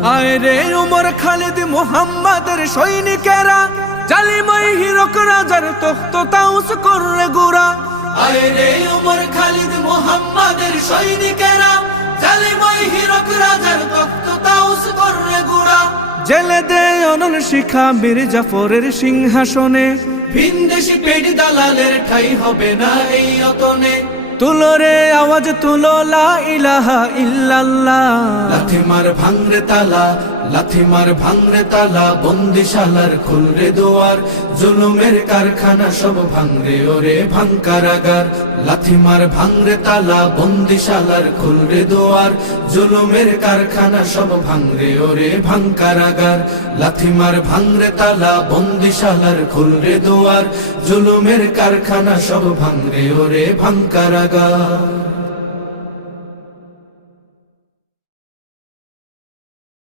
আয় রে উমর খালিদ মুহাম্মাদের সৈনিকেরা, জালিমাই হিরক রাজার তখ্ত তাউস করে গুরা। আয় রে উমর খালিদ মুহাম্মাদের সৈনিকেরা, জালিমাই হিরক রাজার তখ্ত তাউস করে গুরা। জেলে দে অনল শিখা মীর জাফরের সিংহাসনে, ভিনদেশি পেট দালালের ঠাই হবে না এই অতনে। তুলো রে আওয়াজ তুলো লা ইলাহা ইল্লাল্লাহ। লাথি মার ভাঙরে তালা, লাথি মার ভাঙরে তালা, বন্দিশালার খুলরে দুয়ার, জুলুমের কারখানা সব ভাঙরে ওরে ভাঙ কারাগার। লাথি মার ভাঙরে তালা, বন্দিশালার খুলরে দুয়ার, জুলুমের কারখানা সব ভাঙরে ওরে ভাঙ কারাগার। লাথি মার ভাঙরে তালা, বন্দিশালার খুলরে দুয়ার, জুলুমের কারখানা সব ভাঙরে ওরে ভাঙ কারাগার।